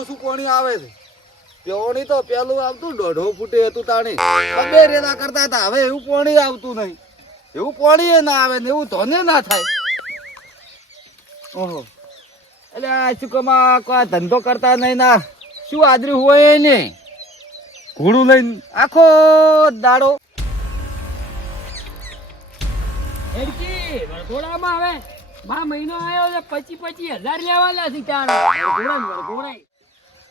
ઓછું ઓછું પાણી આવે છે? પાણી તો પેલું આવતું દોઢો ફૂટે હતું તાણી. બે રેડા કરતા હતા. હવે એવું પાણી આવતું નહીં. એવું પાણી ના આવે ને એવું ધોને ના થાય. ઓહો. એટલે આ શું કોઈ ધંધો કરતા નહીં ના. શું આદરી હોય ને ઘોડું લઈને. આખો દાડો. વરઘોડામાં હવે મા મહિનો આવ્યો છે પચી પચી હજાર લેવાના છે ત્યાં. વરઘોડા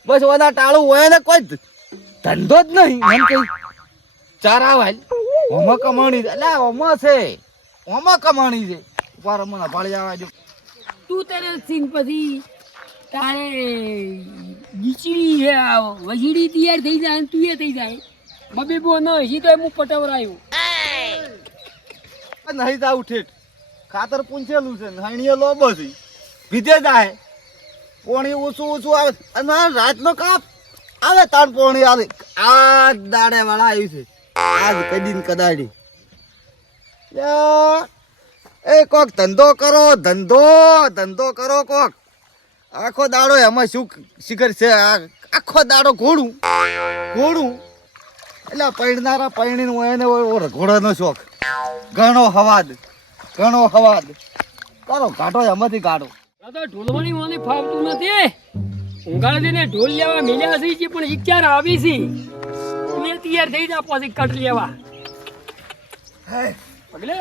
બસ ઓના ટાળું હોય ને કોઈ ધંધો જ નહીં. એમ કઈ ચારા વાલ ઓમાં કમાણી એટલે ઓમાં છે. ઓમાં કમાણી છે. ઉપર મને ભાળી આવવા જો. તું તને સિંગ પછી તારે ગીચડી આ વજીડી તૈયાર થઈ જાય અને તું એ થઈ જાય. બબે બો ન હી તો હું પટવરાયો. નહીં તા ઠેઠ ખાતર પૂંછેલું છે. નાણીએ લોબો છે. ભીધે જાય પોણી ઓછું ઓછું આવે. અને રાતનો કાપ આવે, તાણ પોણી આવે. આ દાડે વાળા આવ્યું છે. આજ કદી ને કદાડી. એ કોક ધંધો કરો, ધંધો ધંધો કરો કોક. આખો દાડો એમાં શું શિખર છે? આખો દાડો ઘોડું. ઘોડું. એટલે પૈણનારા પૈણી હોય હોય ઘોડાનો શોખ. ઘણો હવાદ. ઘણો હવાદ. કરો કાઢો એમાંથી કાઢો. આ તો ઢોલવાની મને ફાવતું નથી. ઊંઘાડીને ઢોલ લેવા મિલ્યા છે પણ વિચાર આવી છે. એ તૈયાર થઈ જા પછી કટ લેવા. પગલે?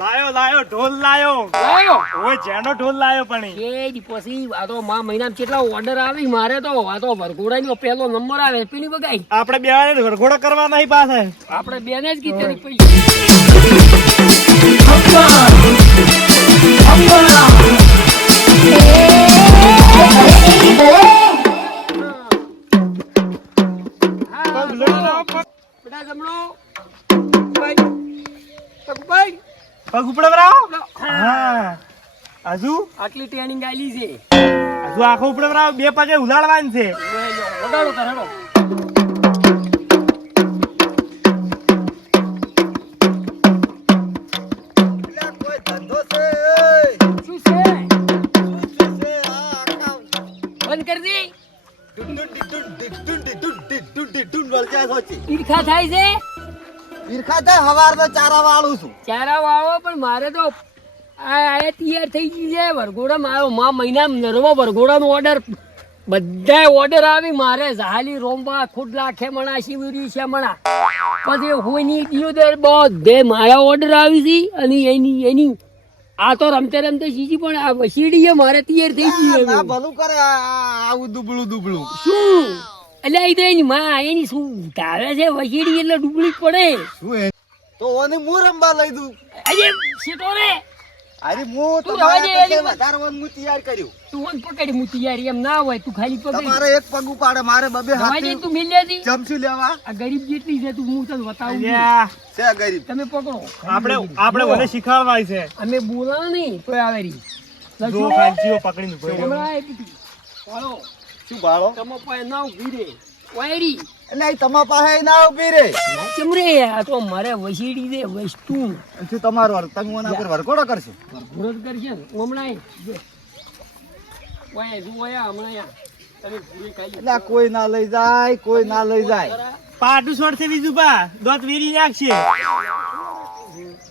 લાયો લાયો ઢોલ લાયો. લાયો? ઓય જેનો ઢોલ લાયો પણ એ. પછી આ તો માં મહિનામાં કેટલા ઓર્ડર આવી મારે તો. આ તો વરઘોડાનો પહેલો નંબર આવે. પેલી બગાઈ. આપણે બે ને ઘરઘોડો કરવા નહીં પાસે આપણે બેને જ કીધું પૈસા. પગ ઉપડવરાવો હા. હા હજુ આટલી ટ્રેનિંગ આલી છે હજુ આખો ઉપડવરાવો બે પગે ઉલાડવાનું છે વગાડો તો હેડો એટલે કોઈ ધંધો છે શું છે શું છે આ આખા બંધ કરી દી ડુંડું ડીડું ડીડું ડીડું ડીડું ડીડું વળગ્યા સોચી. ઈર્ખા થાય છે ઈરખા થાય હવારનો ચારા વાળું છું. ચારા વાળો પણ મારે તો આ તૈયાર થઈ ગઈ છે. વરઘોડા મારો મા મહિના નરવો વરઘોડાનો ઓર્ડર બધા ઓર્ડર આવી. મારે ઝાલી રોંબા ખુડલા ખેમણા શિવરી શેમણા. પછી હોઈની દિયોદર બધે મારા ઓર્ડર આવી હતી અને એની એની આ તો રમતે રમતે શીજી પણ આ વસીડીએ મારે તૈયાર થઈ ગઈ ભલું કરે. આવું દુબળું દુબળું. શું? એટલે આઈ તો એની માં એની શું ધારે છે? વસીડી એટલે ડૂબળી પડે. શું એ? તો ઓની હું રંબા લઈ દઉં. અરે સીટો રે. અરે હું તો તમારા રવા દે, કરતે એની વાત. વધારે વન હું તૈયાર કર્યું. તું મને પકડી મુ તૈયાર એમ ના હોય તું ખાલી પકડી. તમારે એક પગ ઉપાડે મારે બબે હાથી તું મિલ લેતી ચમચી લેવા. આ ગરીબ જેટલી છે તું હું તને બતાવું છે. ગરીબ. તમે પકડો. આપણે આપણે મને શીખવાડવાય છે. અમે બોલા નહીં તો આવે રહી જો કાંચીઓ પકડીને રહ્યો. હમણાં શું ભાળો? તમે પાસે ના ઊભી રે. વાયરી એટલે તમારા પાસે ના ઊભી રે. કેમ રે આ તો મારે વસીડી દે વસ્તુ. શું તમારો તંગ ઓના પર વરઘોડો કરશો? ભરત કરશે હમણાં આય. જો. વાય જુઓ આયા, હમણાં એટલે કોઈ ના લઈ જાય કોઈ ના લઈ જાય. પાટું છોડશે બીજું પા. દોત વેરી નાખશે.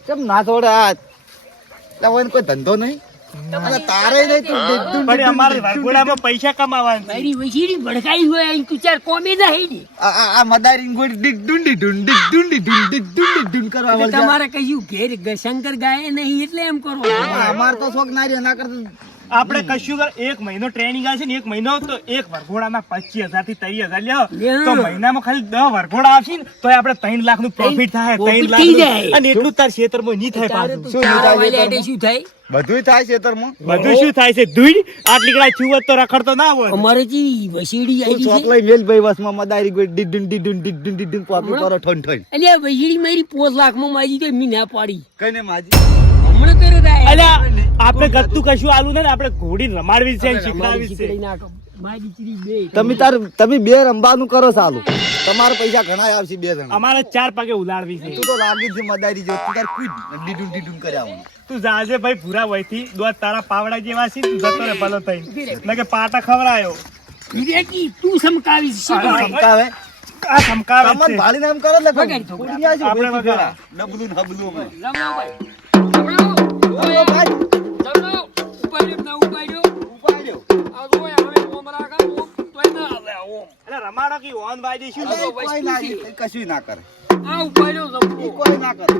કેમ ના છોડે આ એટલે કોઈ ધંધો નહીં? તારે નહીં તું પણ અમારે વરઘોડામાં પૈસા કમાવાના મારી વસીડી ભડકાઈ હોય અહીં તું ચાર કોમી જાય આ આ- આ મદારી ગોળી ડીડું ડીડું ડીડું ડીડું ડીડું ડીડું કરવા એટલે તમારે કયું ઘેર શંકર ગાય નહીં એટલે એમ કરો. અમાર તો શોખ ના રહ્યો ના કરતા આપણે કશું એક મહિનો ટ્રેનિંગ આવશે ને એક મહિનો તો એક વરઘોડાના પચીસ હજારથી ત્રીસ હજાર લ્યો. તો મહિનામાં ખાલી દસ વરઘોડા આવશે ને તો આપણે ત્રણ લાખનું પ્રોફિટ થાય ત્રણ લાખ. અને એટલું તાર ખેતરમાં નહીં થાય શું થાય? શું થાય છે થાય બધું શું થાય છે? ધૂળ? આટલી કડા છુવત તો રખડતો ના હોય. અમારે જી વસીડી આવી છે. ચોકલાઈ મેલ ભાઈ વસમાં મદારી ગોળી ડીડું ડીડું ડીડું ડીડું પાપી કરો ઠણ ઠણ એટલે વસીડી મારી 5 લાખમાં માજી તો મી ના પાડી. કને માજી. હમણે કરે થાય અલ્યા આપણે ગત્તુ કશું આલું ને આપણે ઘોડી રમાડવી છે શીખડાવી છે તમે તાર તમે બે રંબાનું કરો સાલું. તમારા પૈસા ઘણા આવશે બે જણા. અમારે ચાર પગે ઉલાડવી છે. તું તો લાગી છે મદારી જો તું તાર કુદ ડીડું ડીડું કર્યા તું જાજે ભાઈ ભૂરા વયથી દોત તારા પાવડા જેવા છે તું જતો રે ભલો થઈ ને કે પાટા ખવડાયો. વિવેકી તું સમકાવી સમકાવે? આ સમકાવે છે. ભાલી નામ કરો ને આપણે વગર ડબલું હબલું અમે જમણો ભાઈ. ભાઈ. રમાડો કે ઓન બાય દઈશું કશું ના કરે. આ ઉપાડ્યો ના કરે.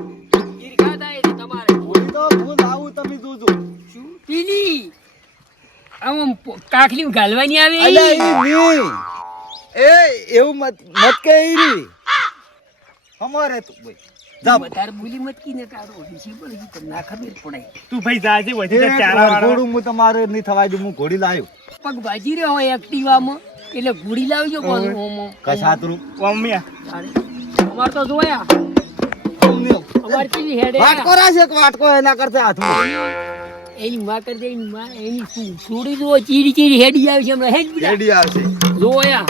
તો હું લાવું તમે જોજો. પેલી. આમ આમ કાકલી ગાલવાની આવે? અલ્યા ઈ. ઈ ની. એ એવું મત મત કે અમારે તો ભાઈ જા. વધારે બોલી મત કી ને કાઢો ડીસી પર ઈ તો ના ખબર પડે. તું ભાઈ જાજે વધી ચારા વાળા. વરઘોડું હું તમારે નહીં થવા દઉં હું ઘોડી લાવ્યો પગ ભાજી રહ્યો હોય એક્ટિવામાં એટલે ઘોડી લાવજો ઓમ. કસાતરું મમ્મી અમાર તો જોયા. વર્ચી વાટકો રાખ એક વાટકો એના કરતા હાથમાં? એની માં કરી દે એની માં એની છોડી દો ચીરી ચીરી હેડી આવશે હમણાં. હેડ બીડા હેડી આવશે જોયા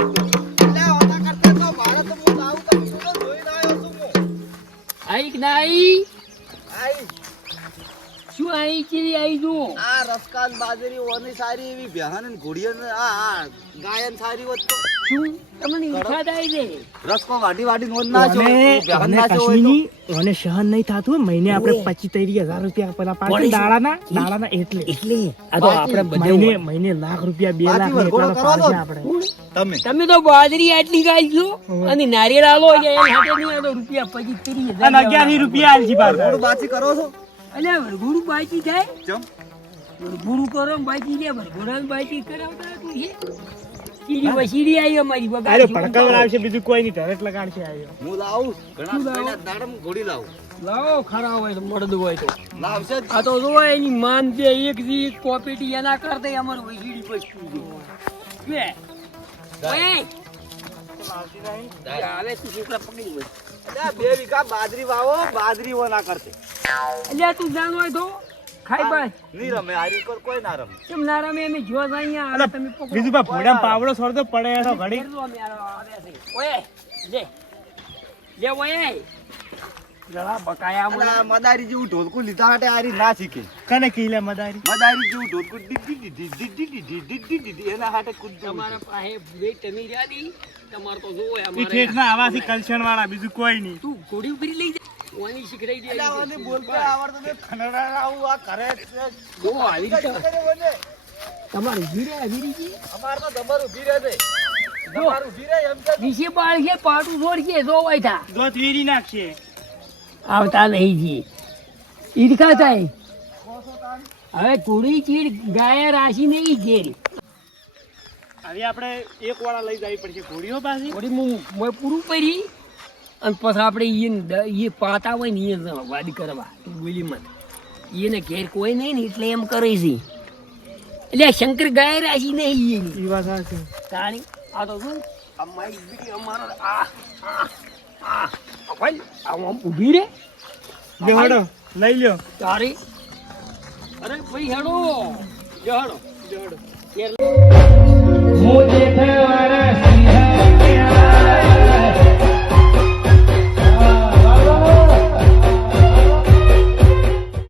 આઈક નાઈ? શું આઈ ચીરી આઈ જો? આ રસકાન બાજરી ઓની સારી એવી બેહાન ઘોડિયા આ ગાયન સારી વસ્તુ તો રસકો વાડી વાડી નોંધ ના છો ઓને બહેન ઓને ના છો હોય તો. કશમીની ઓને સહન નહીં થાતું મહિને આપણે પચીસ ત્રીસ હજાર રૂપિયા પેલા વળી દાડાના દાડાના એટલે. એટલે? આ તો આપણે મહિને મહિને લાખ રૂપિયા બે લાખ પાછી ને એટલા વરઘોડો તો કરો પાડશે તો. આપણે તમે. તમે તો બાજરી આટલી ગાઈ છો અને નારિયેળ આલો એટલે હાથે નહીં આલો રૂપિયા પછી ત્રીસ હજાર અને અગિયાર રૂપિયા આલજી વરઘોડું બાચી કરો છો? અલ્યા વરઘોડું બાજી થાય ચમ. વરઘોડું કરો ને લે વરઘોડાને બાજી કરાવતા હતું છે વસીડી આવી અમારી અરે બગાડી આવશે બીજું કોઈ નહીં ધરત લગાડશે આવ્યો હું લાવું ઘણા પહેલા દાડમ ઘોડી લાવું. લાવો ખરા હોય તો મળદ હોય તો. લાવશે આ તો જો એની માન છે એક દી કોપીટી એના કરતા અમારું વસીડી વસ્તુ છે? લે ઓય! આવે તું છોકરા પકડી હોય બે વીઘા બાજરી વાવો બાજરી ઓ ના કરતે. એટલે તું જાણ હોય તો ખાઈ બસ નહીં રમે આરી પર કોઈ ના રમે કેમ ના રમે એમ જો અહીંયા અરે તમે પકડો બીજું બા ભોડા પાવડો સોરતો પડે તો ઘડી ઓય લે લે ઓય જરા બકાયા મને મદારી જેવું ઢોલકું લીધા હાટે આરી ના શીખે કને કીલે મદારી મદારી જેવું ઢોલકું ડીડી ડીડી ડીડી ડીડી ડીડી એના હાટે કુદ તમારા પાસે બે ટમી જાદી તમાર તો જોય અમારે ઠેઠ ના આવાસી કલ્ચર વાળા બીજું કોઈ નહીં તું ઘોડી ઉભરી લઈ જા ઓની શીખડાઈ દે અલ્યા, ઓને બોલતા આવડતું નથી. ખનડા આવું આ કરે છે. જો આવી કરે તમારે ઊભી રહે આવી રીતે અમારે તો દબર ઊભી રહે છે. ઊભી રહે એમ કે. નીચે બાળ છે પાટું છોડ છે જો હોય થા. દોત વીરી નાખશે. આવતા નહીં જી ઈર્ખા થાય. હવે થોડી ચીડ ગાય રાશી નહીં ઘેરી. હવે આપણે એક વાળા લઈ જવી પડશે ઘોડીઓ પાસે. ઘોડી હું મેં પૂરું કરી અને પછી આપણે એ પાતા હોય ને એ વાદ કરવા તું બોલી મત. એને ઘેર કોઈ નહીં ને એટલે એમ કરે છે. એટલે આ શંકર ગાય રાશી નહીં એ ઈ વાત સાચી. તાણી આ તો શું? અમારો આ આ આ આ. ભાઈ આમ ઊભી રે. લઈ લ્યો. તારી. અરે ભાઈ હેડો.